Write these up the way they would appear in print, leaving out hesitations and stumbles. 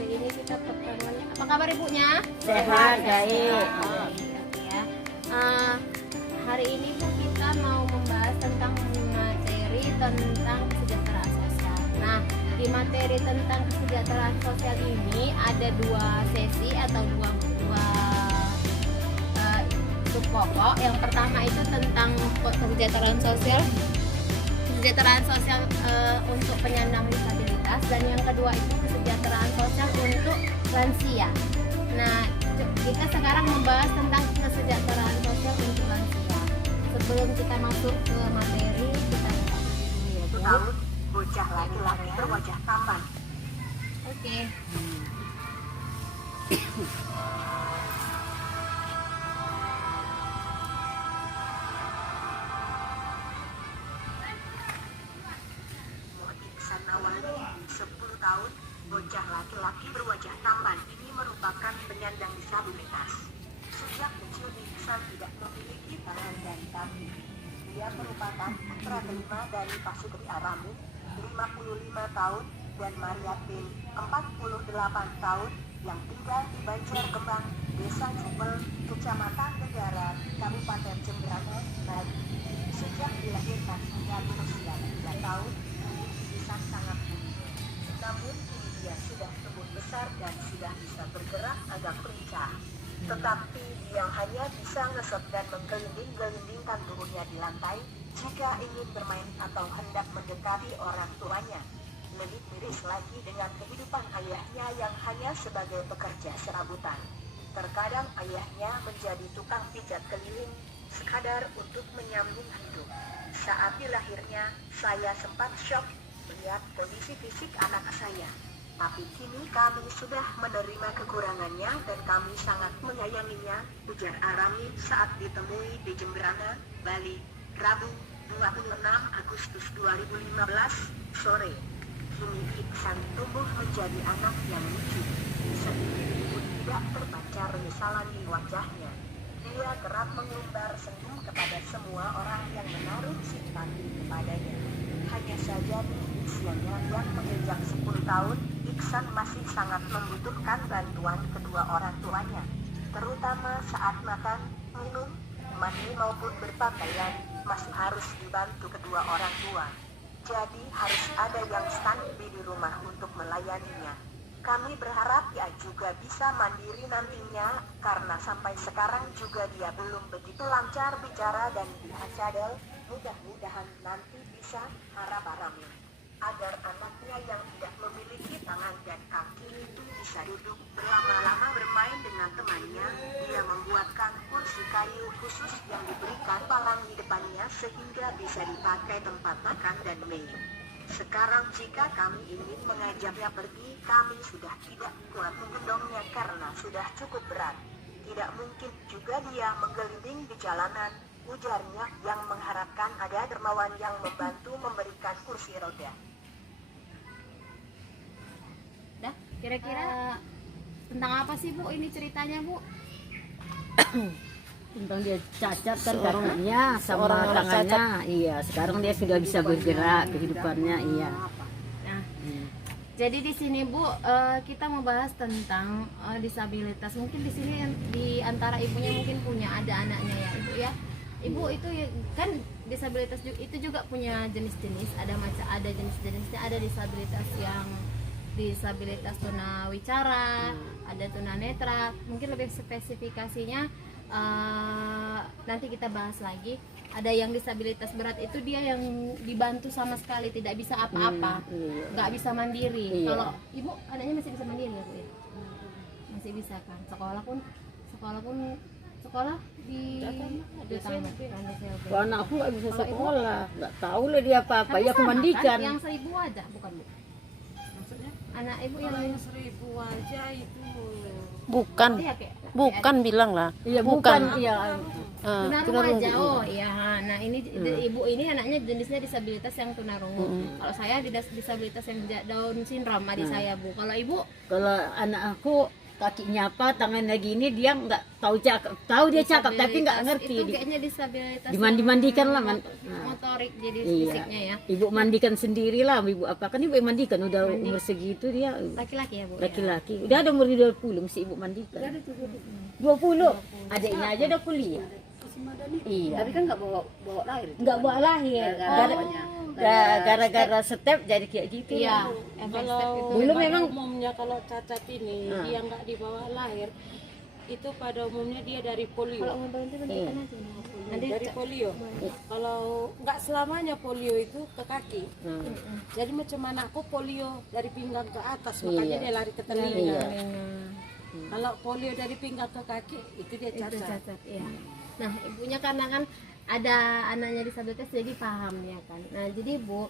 hari ini kita pertemuannya. Apa kabar ibunya? Sehat, baik. Ya. Hari ini Bu kita mau membahas tentang materi tentang kesejahteraan sosial. Nah, di materi tentang kesejahteraan sosial ini ada dua sesi atau dua sub pokok. Yang pertama itu tentang kesejahteraan sosial untuk penyandang disabilitas, dan yang kedua itu kesejahteraan sosial untuk lansia. Nah, kita sekarang membahas tentang kesejahteraan sosial untuk lansia. Sebelum kita masuk ke materi, kita buka dulu ya, Bu. Tahun bocah laki-laki berwajah tampan. Oke. Ihsan Nawali, 10 tahun, bocah laki-laki berwajah tampan ini merupakan penyandang disabilitas. Sejak kecil Ihsan tidak memiliki tangan dan kaki. Dia merupakan putra kelima dari Pak Sugri Aramin, 55 tahun, dan Mariatin, 48 tahun, yang tinggal di Banjarkembang, Desa Jubel, Kecamatan Negara, Kabupaten Jemberana, Bali. Sejak dilahirkan ia berusia 3 tahun, Ihsan sangat unik. Namun kini dia sudah tumbuh besar dan sudah bisa bergerak agak lincah. Tetapi dia hanya bisa ngesot dan menggelinding-gelindingkan tubuhnya di lantai jika ingin bermain atau hendak mendekati orang tuanya. Lebih miris lagi dengan kehidupan ayahnya yang hanya sebagai pekerja serabutan. Terkadang ayahnya menjadi tukang pijat keliling, sekadar untuk menyambung hidup. Saat dilahirnya, saya sempat syok melihat kondisi fisik anak saya. Tapi kini kami sudah menerima kekurangannya dan kami sangat menyayanginya, ujar Arami saat ditemui di Jemberana, Bali, Rabu, 26 Agustus 2015, sore. Kini Ihsan tumbuh menjadi anak yang lucu. Sedikit pun tidak terpancar penyesalan di wajahnya. Dia kerap mengumbar senyum kepada semua orang yang menaruh simpati kepadanya. Hanya saja di usianya yang menginjak 10 tahun, Ihsan masih sangat membutuhkan bantuan kedua orang tuanya, terutama saat makan, minum, mandi maupun berpakaian, masih harus dibantu kedua orang tua. Jadi harus ada yang standby di rumah untuk melayaninya. Kami berharap dia juga bisa mandiri nantinya, karena sampai sekarang juga dia belum begitu lancar bicara dan dia cadel. Mudah-mudahan nanti bisa, harap Arami, agar anaknya yang tidak memiliki tangan dan kaki itu bisa duduk berlama-lama bermain dengan temannya. Dia membuatkan kursi kayu khusus yang diberikan palang di depannya sehingga bisa dipakai tempat makan dan main. Sekarang jika kami ingin mengajaknya pergi, kami sudah tidak kuat menggendongnya karena sudah cukup berat. Tidak mungkin juga dia menggelinding di jalanan, ujarnya yang mengharapkan ada dermawan yang membantu memberikan kursi roda. Dah, kira-kira tentang apa sih Bu ini ceritanya Bu? Tentang dia cacat kan kakinya sama tangannya. Iya, sekarang dia sudah bisa bergerak kehidupannya. Iya. Nah, jadi di sini Bu, kita mau bahas tentang disabilitas. Mungkin di sini di antara ibunya mungkin punya ada anaknya ya Ibu ya. Ibu itu kan disabilitas itu juga punya jenis-jenis. Ada jenis-jenisnya. Ada disabilitas tunawicara, ada tunanetra. Mungkin lebih spesifikasinya nanti kita bahas lagi. Ada yang disabilitas berat itu dia yang dibantu sama sekali, tidak bisa apa-apa, nggak bisa mandiri. Kalau ibu anaknya masih bisa mandiri ya Bu ya? Masih bisa kan? Sekolah di Kalau anakku nggak bisa sekolah, nggak tahu lah dia apa-apa. Ya aku mandikan. Yang 1000 aja bukan Bu? Maksudnya anak ibu yang 1000 aja itu Bukan, iya, kayak bukan bilang lah. Iya bukan. Iya. tunarungu aja. Oh iya, nah ini ibu ini anaknya jenisnya disabilitas yang tunarungu. Kalau saya disabilitas yang Down syndrome adik saya Bu. Kalau ibu? Kalau anak aku kakinya apa, tangannya gini, dia nggak tahu cakap, tahu dia cakap tapi nggak ngerti. Itu kayaknya disabilitas Dimandi-mandikan lah, motorik jadi Iya. fisiknya ya. Ibu mandikan sendiri lah, ibu apa kan ibu yang mandikan udah umur segitu dia Laki-laki ya, Bu? laki-laki. Udah ada umur 20 mesti ibu mandikan. 20. Adiknya aja udah kuliah. Iya. Tapi kan nggak bawa lahir. Nggak bawa lahir. Gara-gara step jadi kayak gitu. Iya, lah. efek Kalau step itu. Dulu pada memang umumnya kalau cacat ini Ah. dia nggak dibawa lahir, itu pada umumnya dia dari polio. Kalau mau berhenti bentukkan aja. Nanti Dari polio. Kalau nggak selamanya polio itu ke kaki. Jadi macam anakku polio dari pinggang ke atas, makanya Iya. dia lari ke telinga. Iya. Kalau polio dari pinggang ke kaki itu dia itu cacat. cacat ya. Nah, ibunya karena kan ada anaknya disabilitas jadi paham ya kan. Nah, jadi Bu,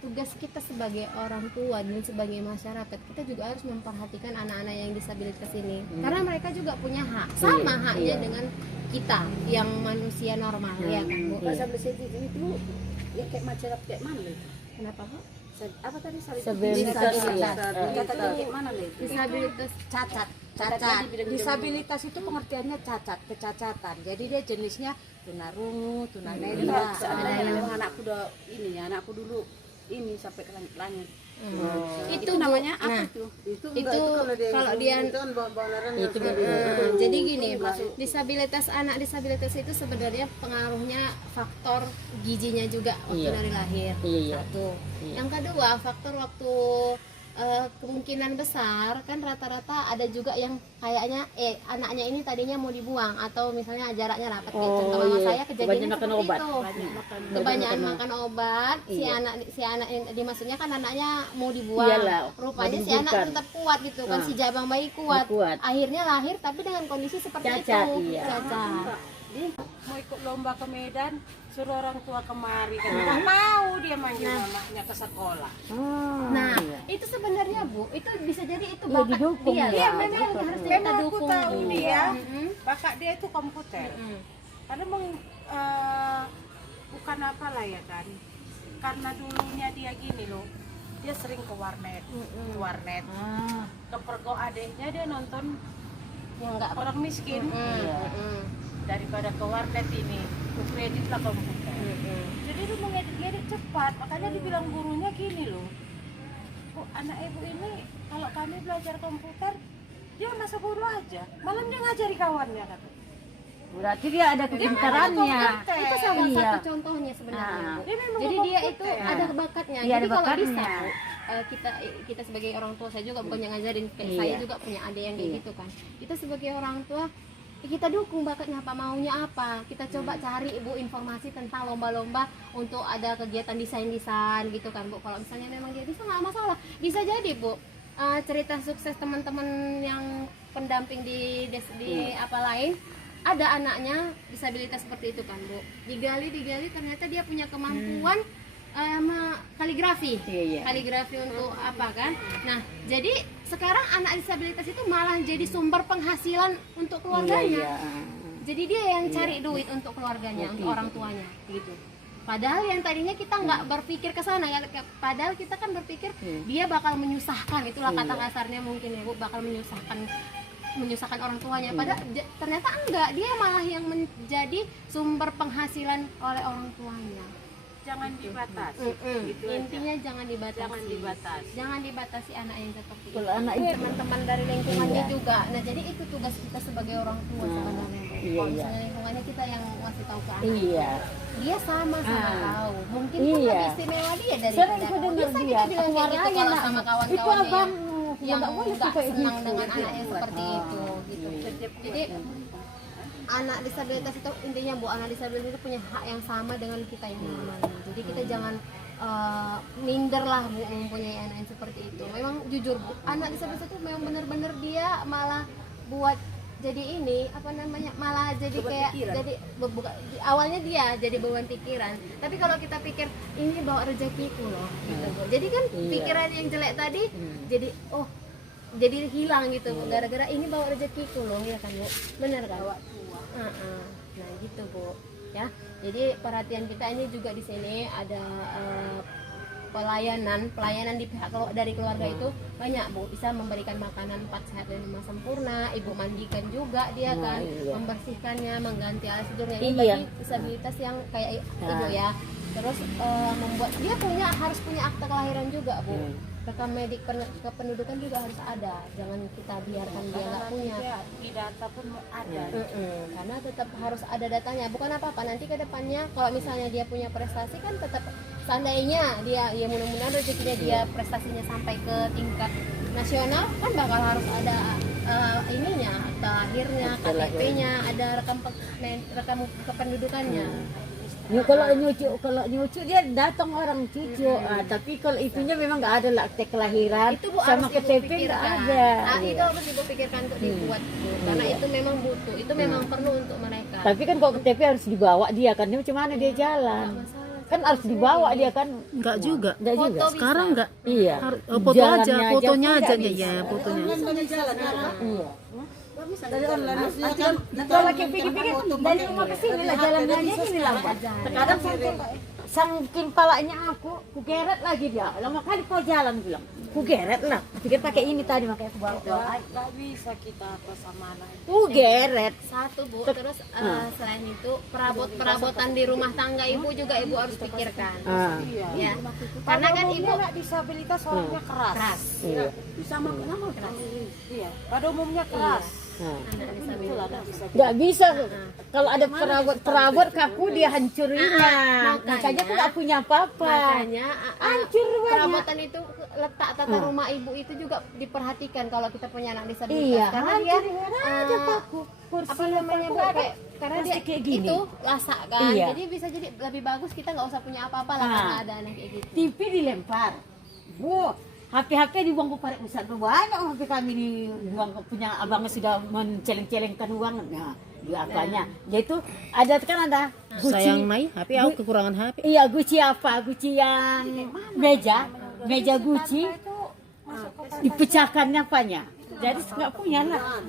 tugas kita sebagai orang tua dan sebagai masyarakat, kita juga harus memperhatikan anak-anak yang disabilitas ini. Karena mereka juga punya hak, sama haknya dengan kita yang manusia normal ya kan, Bu. Pas sampai situ itu yang kayak masyarakat kayak mana itu? Kenapa, Bu? Apa tadi Disabilitas, iya. Kata kayak mana itu? Disabilitas Cacat. Disabilitas itu pengertiannya cacat, kecacatan. Jadi dia jenisnya tunarungu, tunanetra. Seandainya memang anakku udah ini ya, anakku dulu ini sampai ke langit-langit. itu namanya Bu. apa Nah, tuh? itu kalau dia Itu jadi gini, disabilitas anak disabilitas itu sebenarnya pengaruhnya faktor gizinya juga waktu Iya. dari lahir. Iya. Satu. Yang kedua, faktor waktu kemungkinan besar kan rata-rata ada juga yang kayaknya anaknya ini tadinya mau dibuang atau misalnya jaraknya rapat kayak contoh mama saya kejadiannya Kebanyakan seperti obat. itu. Kebanyakan makan obat, Iya. si anak yang dimaksudnya kan anaknya mau dibuang. Iyalah, Rupanya si mau anak dibuka. tetap kuat gitu kan, si jabang bayi kuat. Kuat. Akhirnya lahir tapi dengan kondisi seperti Cacat, itu. iya. Cacat. Mau ikut lomba ke Medan, suruh orang tua kemari kan nggak mau dia manggil mamanya ke sekolah. Nah, itu sebenarnya Bu, itu bisa jadi itu Iya, bakat didukung dia. ya. Iya, memang harus kita Memang aku dukung. tahu Bu. dia, Mm-mm. bakat dia itu komputer. Karena bukan apalah ya kan. Karena dulunya dia gini loh, dia sering ke warnet, kepergok adiknya dia nonton Yang enggak orang miskin daripada ke warnet ini, ke kredit lah komputer. Jadi dia mau ngedit cepat, makanya dibilang gurunya gini loh, Bu, anak ibu ini kalau kami belajar komputer dia masa bodoh aja, malam dia ngajari kawannya kata. Berarti dia ada kepintarannya. itu salah Iya. satu contohnya sebenarnya. Nah. Bu. Dia memang Jadi dia itu komputer. ada bakatnya. Iya, Jadi ada kalau bakatnya. bisa Bu, kita sebagai orang tua, saya juga bukan yang ngajarin, kayak Iya. saya juga punya adik yang kayak gitu kan. Kita sebagai orang tua kita dukung bakatnya apa, maunya apa. Kita coba cari Ibu informasi tentang lomba-lomba untuk ada kegiatan desain-desain gitu kan Bu. Kalau misalnya memang dia bisa nggak masalah. Bisa jadi Bu, cerita sukses teman-teman yang pendamping di apa lain, ada anaknya disabilitas seperti itu kan Bu. Digali ternyata dia punya kemampuan kaligrafi. Iya. Kaligrafi untuk apa kan? Nah, jadi sekarang anak disabilitas itu malah jadi sumber penghasilan untuk keluarganya. Iya. Jadi dia yang cari duit untuk keluarganya, untuk orang tuanya, gitu. Padahal yang tadinya kita nggak berpikir ke sana ya, padahal kita kan berpikir dia bakal menyusahkan, itulah kata kasarnya mungkin ya Bu, bakal menyusahkan orang tuanya. Padahal ternyata enggak, dia malah yang menjadi sumber penghasilan oleh orang tuanya. Jangan dibatasi. Gitu aja. Intinya jangan dibatasi. Jangan dibatasi anak yang seperti itu. Kalau anak itu Teman-teman dari lingkungannya juga. Nah, jadi itu tugas kita sebagai orang tua sebenarnya. Iya, Kalau iya. misalnya lingkungannya kita yang ngasih tahu ke anak. Iya. Dia sama-sama tahu. Mungkin pun Iya. lebih istimewa dia dari Sering aku dengar Biasa dia, kita bilang kayak gitu warnanya kalau nak, sama itu kawan-kawannya abang yang nggak boleh nggak kayak senang gitu. dengan anaknya seperti itu gitu. Jadi anak disabilitas itu intinya Bu, anak disabilitas itu punya hak yang sama dengan kita yang normal. Jadi kita jangan minder lah Bu mempunyai anak yang seperti itu. Memang jujur Bu, anak disabilitas itu memang benar-benar dia malah buat jadi ini apa namanya, malah jadi Beban kayak pikiran. jadi awalnya dia jadi beban pikiran, tapi kalau kita pikir ini bawa rezekiku loh gitu Bu. Jadi kan Iya. pikiran yang jelek tadi jadi jadi hilang gitu Bu, gara-gara ini bawa rezekiku loh ya kan Bu, bener kan? Nah gitu Bu ya. Jadi perhatian kita ini juga di sini ada pelayanan di pihak dari keluarga itu banyak Bu, bisa memberikan makanan 4 sehat dan 5 sempurna, ibu mandikan juga dia kan, membersihkannya, mengganti alas tidurnya, ini Iya. bagi disabilitas yang kayak ibu ya. Terus membuat dia harus punya akta kelahiran juga Bu, rekam medik kependudukan juga harus ada, jangan kita biarkan dia nggak punya. Ya, di data pun ada. Karena tetap harus ada datanya, bukan apa-apa nanti ke depannya kalau misalnya dia punya prestasi kan tetap, seandainya dia ya mudah-mudahan rezekinya dia prestasinya sampai ke tingkat nasional kan bakal harus ada ininya, akta lahirnya, KTP-nya, ada rekam kependudukannya. Ya, kalau nyucu dia datang orang cucu. Tapi kalau itunya memang nggak ada lah akte kelahiran Itu Bu sama harus Ibu KTP nggak pikirkan. ada. Itu Iya. harus Ibu pikirkan untuk dibuat Bu. Karena itu memang butuh, itu memang perlu untuk mereka. Tapi kan kalau KTP harus dibawa dia kan, dia macam mana dia jalan? Kan harus dibawa dia kan? Enggak juga. Enggak juga. Foto bisa. Sekarang enggak. Iya. Foto aja, Jalannya fotonya pun aja nggak ya, bisa. fotonya. Iya. Dari online kan Kalau lagi pikir-pikir dari rumah ke sini lah jalannya aja ini lambat. Terkadang saking palanya aku geret lagi dia. Lama kali kau jalan bilang. Geret lah. Pikir pakai ini tadi makanya aku bawa. Nggak bisa kita apa sama anak. Geret. Satu Bu, terus selain itu perabotan di rumah tangga ibu juga ibu harus pikirkan. Ya, karena kan ibu anak disabilitas orangnya keras. Iya. sama kenapa? Iya, pada umumnya keras. anak disabilitas. Itulah anak disabilitas. Nggak bisa kalau ada perabot kaku dia hancurinnya. Makanya aku nggak punya apa-apa. Makanya Hancur banyak. perabotan itu letak tata rumah ibu itu juga diperhatikan kalau kita punya anak disabilitas. Iya, Karena dia ada paku. apa namanya Bu, karena dia kayak gini. itu lasak kan. Iya. Jadi bisa jadi lebih bagus kita nggak usah punya apa-apa lah karena ada anak kayak gitu. TV dilempar. Bu, HP dibuang ke Parek Pusat. Banyak HP kami dibuang ke punya abangnya sudah menceleng-celengkan uang. Nah, dia apanya? Dia itu ada kan ada Gucci. Sayang Mai, HP aku kekurangan HP. Iya, Gucci apa? Gucci yang meja Gucci. Dipecahkannya apanya? Jadi nggak punya lah.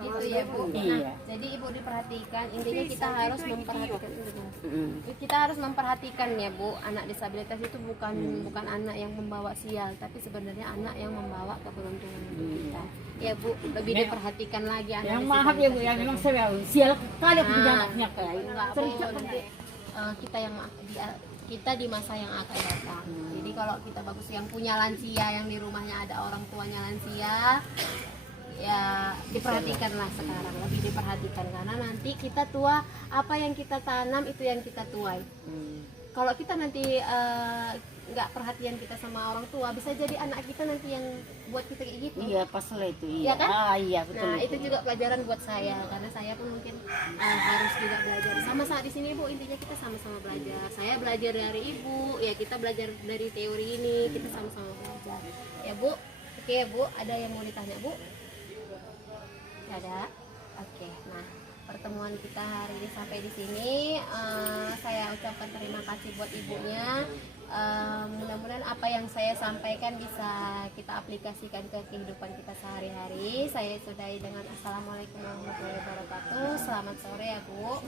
Gitu ya Bu. Iya. Nah, jadi ibu diperhatikan, intinya kita harus memperhatikan kita harus memperhatikan ya Bu, anak disabilitas itu bukan anak yang membawa sial, tapi sebenarnya anak yang membawa keberuntungan untuk kita. Ya Bu, lebih diperhatikan lagi anak Yang maaf ya Bu, ya memang saya sial kali aku punya anaknya kayak. Enggak boleh nanti kita di masa yang akan datang. Jadi kalau kita bagus yang punya lansia, yang di rumahnya ada orang tuanya lansia, ya diperhatikanlah sekarang, lebih diperhatikan karena nanti kita tua, apa yang kita tanam itu yang kita tuai. Kalau kita nanti nggak perhatian kita sama orang tua, bisa jadi anak kita nanti yang buat kita kayak gitu. Iya, pas lah itu. Iya kan? Iya, betul. Nah itu juga pelajaran buat saya karena saya pun mungkin harus juga belajar. Sama saat di sini Bu, intinya kita sama-sama belajar. Saya belajar dari ibu, ya kita belajar dari teori ini, kita sama-sama belajar. Ya Bu, oke ya Bu, ada yang mau ditanya Bu? Nggak ada? Oke, nah pertemuan kita hari ini sampai di sini. Saya ucapkan terima kasih buat ibunya. Mudah-mudahan apa yang saya sampaikan bisa kita aplikasikan ke kehidupan kita sehari-hari. Saya sudahi dengan assalamualaikum warahmatullahi wabarakatuh. Selamat sore ya Bu.